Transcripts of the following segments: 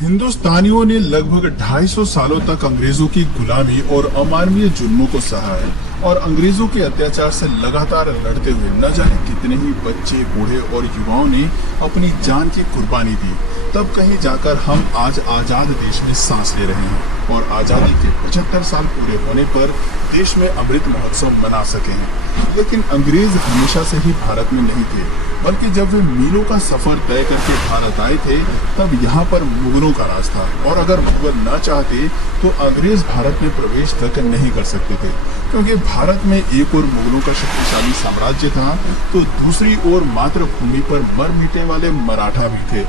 हिंदुस्तानियों ने लगभग 250 सालों तक अंग्रेजों की गुलामी और अमानवीय जुल्मों को सहा है और अंग्रेजों के अत्याचार से लगातार लड़ते हुए न जाने कितने ही बच्चे, बूढ़े और युवाओं ने अपनी जान की कुर्बानी दी। तब कहीं जाकर हम आज आजाद देश में सांस ले रहे हैं और आजादी के 75 साल पूरे होने पर देश में अमृत महोत्सव मना सके हैं। लेकिन अंग्रेज हमेशा से ही भारत में नहीं थे, बल्कि जब वे मीलों का सफर तय करके भारत आए थे तब यहाँ पर मुगलों का राज था और अगर मुगल न चाहते तो अंग्रेज भारत में प्रवेश तक नहीं कर सकते थे, क्योंकि भारत में एक और मुगलों का शक्तिशाली साम्राज्य था तो दूसरी ओर मातृभूमि पर मर मिटने वाले मराठा भी थे।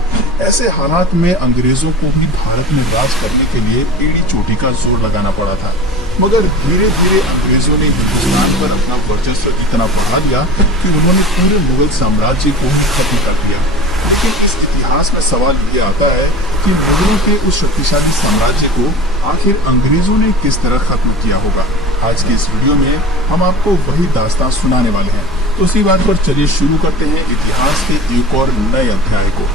ऐसे हालात में अंग्रेजों को भी भारत में राज करने के लिए एड़ी चोटी का जोर लगाना पड़ा था, मगर धीरे धीरे अंग्रेजों ने हिंदुस्तान पर अपना वर्चस्व इतना बढ़ा दिया कि उन्होंने पूरे मुगल साम्राज्य को ही खत्म कर दिया। लेकिन इस इतिहास में सवाल ये आता है कि मुगलों के उस शक्तिशाली साम्राज्य को आखिर अंग्रेजों ने किस तरह खत्म किया होगा। आज की इस वीडियो में हम आपको वही दास्तान सुनाने वाले हैं। तो उसी बात पर चलिए शुरू करते हैं इतिहास के एक और नए अध्याय को।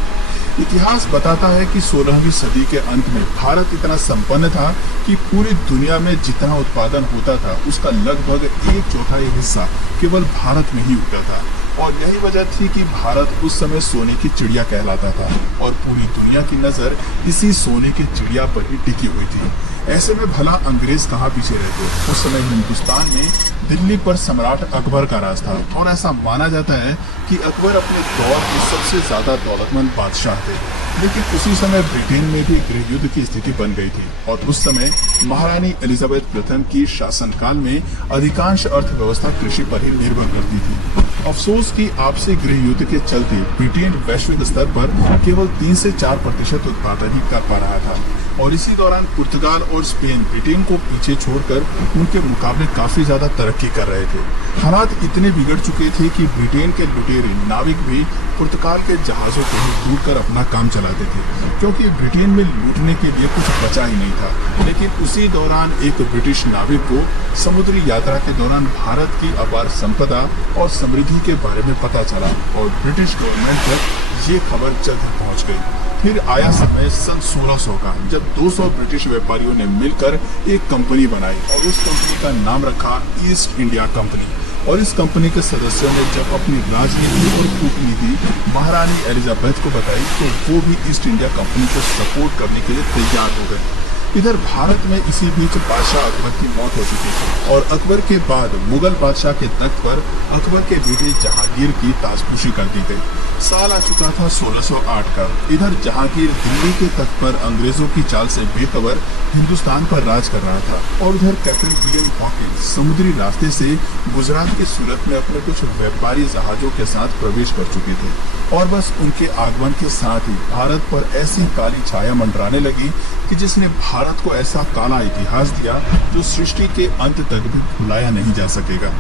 इतिहास बताता है कि 16वीं सदी के अंत में भारत इतना संपन्न था कि पूरी दुनिया में जितना उत्पादन होता था उसका लगभग 1/4 हिस्सा केवल भारत में ही उगता था और यही वजह थी कि भारत उस समय सोने की चिड़िया कहलाता था और पूरी दुनिया की नजर इसी सोने की चिड़िया पर ही टिकी हुई थी। ऐसे में भला अंग्रेज कहाँ पीछे रहते। उस समय हिंदुस्तान में दिल्ली पर सम्राट अकबर का राज था और ऐसा माना जाता है कि अकबर अपने दौर के सबसे ज्यादा दौलतमंद बादशाह थे। लेकिन उसी समय ब्रिटेन में भी गृह युद्ध की स्थिति बन गई थी और उस समय महारानी एलिजाबेथ प्रथम की शासनकाल में अधिकांश अर्थव्यवस्था कृषि पर ही निर्भर करती थी। अफसोस कि आपसी गृह युद्ध के चलते ब्रिटेन वैश्विक स्तर पर केवल 3 से 4% उत्पादन ही कर पा रहा था और इसी दौरान पुर्तगाल और स्पेन ब्रिटेन को पीछे छोड़कर उनके मुकाबले काफी ज्यादा तरक्की कर रहे थे। हालात इतने बिगड़ चुके थे कि ब्रिटेन के लुटेरे नाविक भी पुर्तगाल के जहाजों को ही लूट कर अपना काम चलाते थे, क्योंकि ब्रिटेन में लूटने के लिए कुछ बचा ही नहीं था। लेकिन उसी दौरान एक ब्रिटिश नाविक को समुद्री यात्रा के दौरान भारत की अपार संपदा और समृद्धि के बारे में पता चला और ब्रिटिश गवर्नमेंट तक ये खबर जल्द पहुंच गई। फिर आया समय सन 1600 का, जब 200 ब्रिटिश व्यापारियों ने मिलकर एक कंपनी बनाई और उस कंपनी का नाम रखा ईस्ट इंडिया कंपनी। और इस कंपनी के सदस्यों ने जब अपनी राजनीति और कूटनीति महारानी एलिजाबेथ को बताई तो वो भी ईस्ट इंडिया कंपनी को सपोर्ट करने के लिए तैयार हो गए। इधर भारत में इसी बीच बादशाह अकबर की मौत हो चुकी थी और अकबर के बाद मुगल बादशाह के तख्त पर अकबर के बेटे जहांगीर की ताजपोशी कर दी गई। साल आ चुका था 1608 का। इधर जहांगीर दिल्ली के तख्त पर अंग्रेजों की चाल से बेखबर हिंदुस्तान पर राज कर रहा था और उधर कैप्टन विलियम हॉकिंस समुद्री रास्ते से गुजरात के सूरत में अपने कुछ व्यापारी जहाजों के साथ प्रवेश कर चुके थे और बस उनके आगमन के साथ ही भारत पर ऐसी काली छाया मंडराने लगी कि जिसने भारत को ऐसा काला इतिहास दिया जो सृष्टि के अंत तक भी भुलाया नहीं जा सकेगा।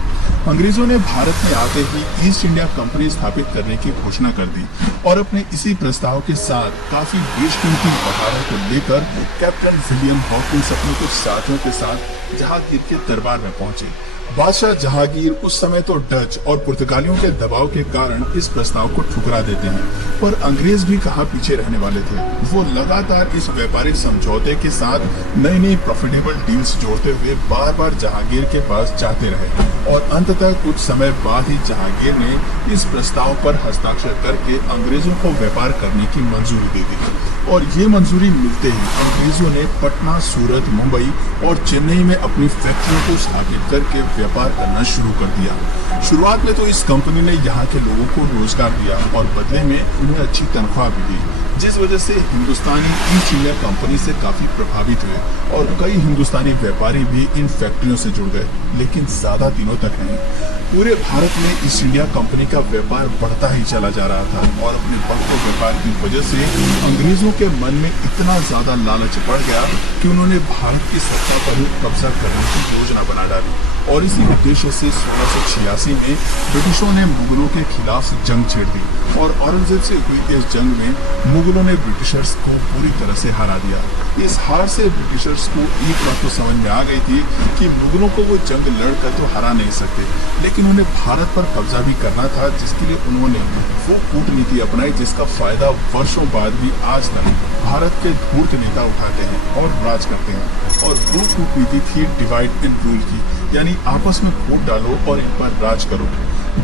अंग्रेजों ने भारत में आते ही ईस्ट इंडिया कंपनी स्थापित करने की घोषणा कर दी और अपने इसी प्रस्ताव के साथ काफी बेशकीमती उपहारों को लेकर कैप्टन विलियम हॉकिंस अपने कुछ साथियों के साथ जहांगीर के दरबार में पहुंचे। बादशाह जहांगीर उस समय तो डच और पुर्तगालियों के दबाव के कारण इस प्रस्ताव को ठुकरा देते हैं, पर अंग्रेज भी कहाँ पीछे रहने वाले थे। वो लगातार इस व्यापारिक समझौते के साथ नई नई प्रॉफिटेबल डील्स जोड़ते हुए बार बार जहांगीर के पास जाते रहे और अंततः कुछ समय बाद ही जहांगीर ने इस प्रस्ताव पर हस्ताक्षर करके अंग्रेजों को व्यापार करने की मंजूरी दे दी। और ये मंजूरी मिलते ही अंग्रेजों ने पटना, सूरत, मुंबई और चेन्नई में अपनी फैक्ट्रियों को स्थापित करके व्यापार करना शुरू कर दिया। शुरुआत में तो इस कंपनी ने यहाँ के लोगों को रोजगार दिया और बदले में उन्हें अच्छी तनख्वाह भी दी, जिस वजह से हिंदुस्तानी ईस्ट इंडिया कंपनी से काफी प्रभावित हुए और कई हिंदुस्तानी व्यापारी भी इन फैक्ट्रियों से जुड़ गए, लेकिन ज्यादा दिनों तक नहीं। पूरे भारत में ईस्ट इंडिया कंपनी का व्यापार बढ़ता ही चला जा रहा था और अपने बढ़ते व्यापार की वजह से अंग्रेजों के मन में इतना ज्यादा लालच बढ़ गया कि उन्होंने भारत की सत्ता पर ही कब्जा करने की योजना बना डाली और इसी उद्देश्य से 1686 में ब्रिटिशों ने मुगलों के खिलाफ जंग छेड़ दी और औरंगजेब से हुई इस जंग में मुगलों ने ब्रिटिशर्स को पूरी तरह से हरा दिया। इस हार से ब्रिटिशर्स को एक बात तो समझ में आ गई थी कि मुगलों को वो जंग लड़कर तो हरा नहीं सकते, लेकिन उन्हें भारत पर कब्जा भी करना था, जिसके लिए उन्होंने वो कूटनीति अपनाई जिसका फायदा वर्षों बाद भी आज तक भारत के धूर्त नेता उठाते हैं और राज करते हैं। और वो कूटनीति थी डिवाइड एंड रूल की, यानी आपस में फूट डालो और इन पर राज करो।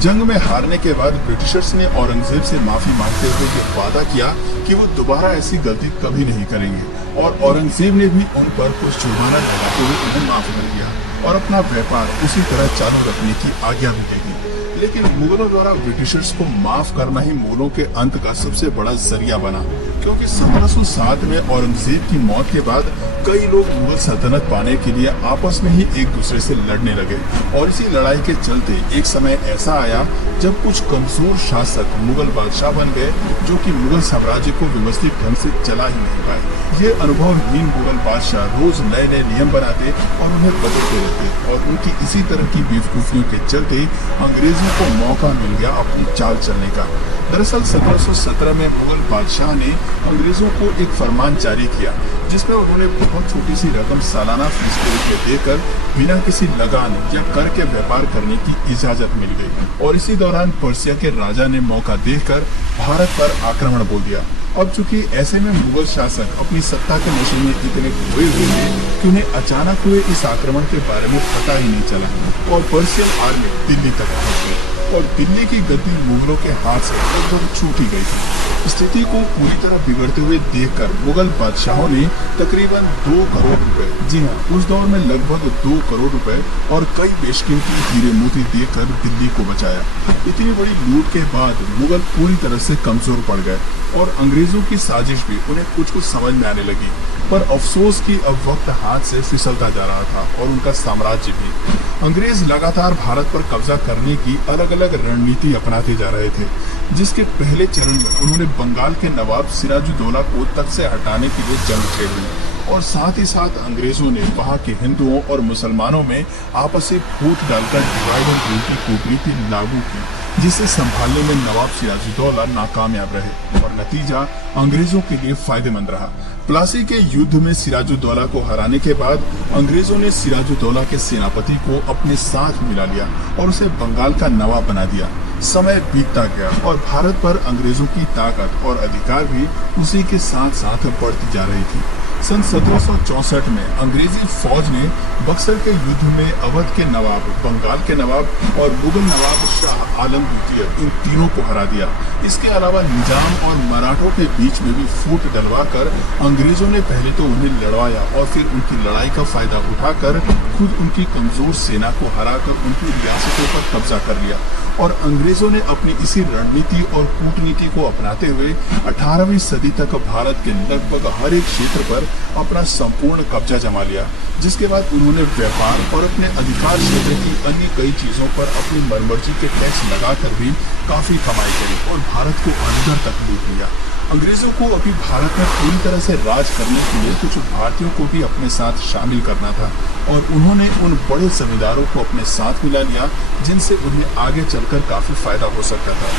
जंग में हारने के बाद ब्रिटिशर्स ने औरंगजेब से माफी मांगते हुए ये वादा किया कि वो दोबारा ऐसी गलती कभी नहीं करेंगे, और औरंगजेब ने भी उन पर कुछ जुर्माना लगाते हुए उन्हें माफ कर दिया और अपना व्यापार उसी तरह चालू रखने की आज्ञा भी दे दी। लेकिन मुगलों द्वारा ब्रिटिशर्स को माफ करना ही मुगलों के अंत का सबसे बड़ा जरिया बना, क्योंकि 1707 में औरंगजेब की मौत के बाद कई लोग मुगल सल्तनत पाने के लिए आपस में ही एक दूसरे से लड़ने लगे, और इसी लड़ाई के चलते एक समय ऐसा आया जब कुछ कमजोर शासक मुगल बादशाह बन गए, जो कि मुगल साम्राज्य को व्यवस्थित ढंग से चला ही नहीं पाए। ये अनुभवहीन मुगल बादशाह रोज नए नए नियम बनाते और उन्हें बदलते रहते, और उनकी इसी तरह की बेवकूफियों के चलते अंग्रेजों को मौका मिल गया अपनी चाल चलने का। दरअसल 1717 में मुगल बादशाह ने अंग्रेजों को एक फरमान जारी किया, जिसमें उन्होंने बहुत छोटी सी रकम सालाना फीस के रूप में देकर बिना किसी लगान या कर के व्यापार करने की इजाजत मिल गई। और इसी दौरान पर्सिया के राजा ने मौका देखकर भारत पर आक्रमण बोल दिया। अब चूंकि ऐसे में मुगल शासक अपनी सत्ता के नशे में इतने खोए हुए थे कि उन्हें अचानक हुए इस आक्रमण के बारे में पता ही नहीं चला, और पर्शियन आर्मी दिल्ली तक पहुंच गई और दिल्ली की गद्दी मुगलों के हाथ से लगभग छूट ही गई थी। स्थिति को पूरी तरह बिगड़ते हुए देखकर मुगल बादशाहों ने तकरीबन 2 करोड़ रुपए, जी हाँ, उस दौर में लगभग 2 करोड़ रुपए और कई बेशकीमती हीरे मोती देकर दिल्ली को बचाया। इतनी बड़ी लूट के बाद मुगल पूरी तरह से कमजोर पड़ गए और अंग्रेजों की साजिश भी उन्हें कुछ कुछ समझ में आने लगी। पर अफसोस कि अब वक्त हाथ से फिसलता जा रहा था और उनका साम्राज्य भी। अंग्रेज लगातार भारत पर कब्जा करने की अलग अलग रणनीति अपनाते जा रहे थे, जिसके पहले चरण में उन्होंने बंगाल के नवाब सिराजुद्दौला को तख्त से हटाने के लिए जंग छेड़ ली, और साथ ही साथ अंग्रेजों ने वहां के हिंदुओं और मुसलमानों में आपसी फूट डालकर डिवाइड एंड रूल की कूटनीति लागू की, जिसे संभालने में नवाब सिराजुद्दौला नाकामयाब रहे और नतीजा अंग्रेजों के लिए फायदेमंद रहा। प्लासी के युद्ध में सिराजुद्दौला को हराने के बाद अंग्रेजों ने सिराजुद्दौला के सेनापति को अपने साथ मिला लिया और उसे बंगाल का नवाब बना दिया। समय बीतता गया और भारत पर अंग्रेजों की ताकत और अधिकार भी उसी के साथ साथ बढ़ती जा रही थी। सन 1764 में अंग्रेजी फौज ने बक्सर के युद्ध में अवध के नवाब, बंगाल के नवाब और मुगल नवाब शाह आलम द्वितीय, इन तीनों को हरा दिया। इसके अलावा निजाम और मराठों के बीच में भी फूट डलवाकर अंग्रेजों ने पहले तो उन्हें लड़वाया और फिर उनकी लड़ाई का फायदा उठाकर खुद उनकी कमजोर सेना को हराकर उनकी रियासतों पर कब्जा कर लिया। और अंग्रेजों ने अपनी इसी रणनीति और कूटनीति को अपनाते हुए 18वीं सदी तक भारत के लगभग हर एक क्षेत्र पर अपना संपूर्ण कब्जा जमा लिया, जिसके बाद उन्होंने व्यापार और अपने अधिकार क्षेत्र की अन्य कई चीजों पर अपनी मनमर्जी के टैक्स लगाकर भी काफी कमाई करी और भारत को अंदर तक लूट लिया। अंग्रेजों को अभी भारत में पूरी तरह से राज करने के लिए कुछ भारतीयों को भी अपने साथ शामिल करना था, और उन्होंने उन बड़े जमींदारों को अपने साथ मिला लिया जिनसे उन्हें आगे चलकर काफी फायदा हो सकता था।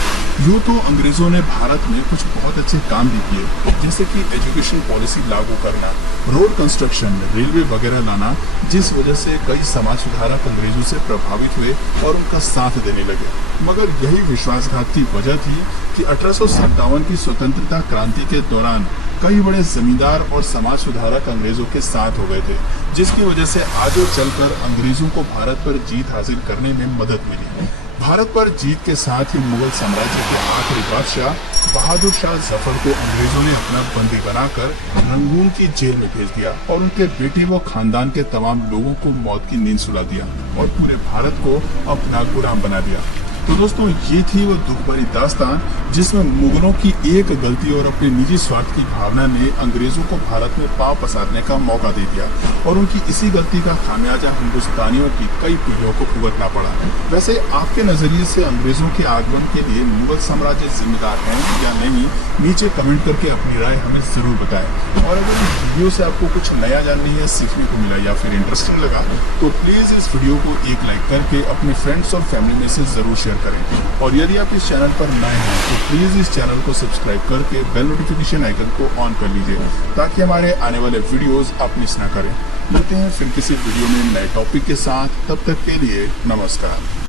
यूं तो अंग्रेजों ने भारत में कुछ बहुत अच्छे काम भी किए, जैसे कि एजुकेशन पॉलिसी लागू करना, रोड कंस्ट्रक्शन, रेलवे वगैरह लाना, जिस वजह से कई समाज सुधारक अंग्रेजों से प्रभावित हुए और उनका साथ देने लगे। मगर यही विश्वासघात की वजह थी कि 1857 की स्वतंत्रता क्रांति के दौरान कई बड़े जमींदार और समाज सुधारक अंग्रेजों के साथ हो गए थे, जिसकी वजह से आगे चलकर अंग्रेजों को भारत पर जीत हासिल करने में मदद मिली। भारत पर जीत के साथ ही मुगल साम्राज्य के आखिरी बादशाह बहादुर शाह जफर को अंग्रेजों ने अपना बंदी बनाकर रंगून की जेल में भेज दिया और उनके बेटे व खानदान के तमाम लोगों को मौत की नींद सुला दिया और पूरे भारत को अपना गुलाम बना दिया। तो दोस्तों, ये थी वो दुख भरी दास्तान जिसमें मुगलों की एक गलती और अपने निजी स्वार्थ की भावना ने अंग्रेजों को भारत में पांव पसारने का मौका दे दिया, और उनकी इसी गलती का खामियाजा हिंदुस्तानियों की कई पीढ़ियों को भुगतना पड़ा। वैसे आपके नजरिए से अंग्रेजों के आगमन के लिए मुगल साम्राज्य जिम्मेदार है या नहीं, नीचे कमेंट करके अपनी राय हमें जरूर बताएं। और अगर इस वीडियो से आपको कुछ नया जानने या सीखने को मिला या फिर इंटरेस्टिंग लगा, तो प्लीज इस वीडियो को एक लाइक करके अपने फ्रेंड्स और फैमिली में से जरूर शेयर शेयर करें। और यदि आप इस चैनल पर नए हैं तो प्लीज़ इस चैनल को सब्सक्राइब करके बेल नोटिफिकेशन आइकन को ऑन कर लीजिए ताकि हमारे आने वाले वीडियोस आप मिस ना करें। मिलते हैं फिर किसी वीडियो में नए टॉपिक के साथ, तब तक के लिए नमस्कार।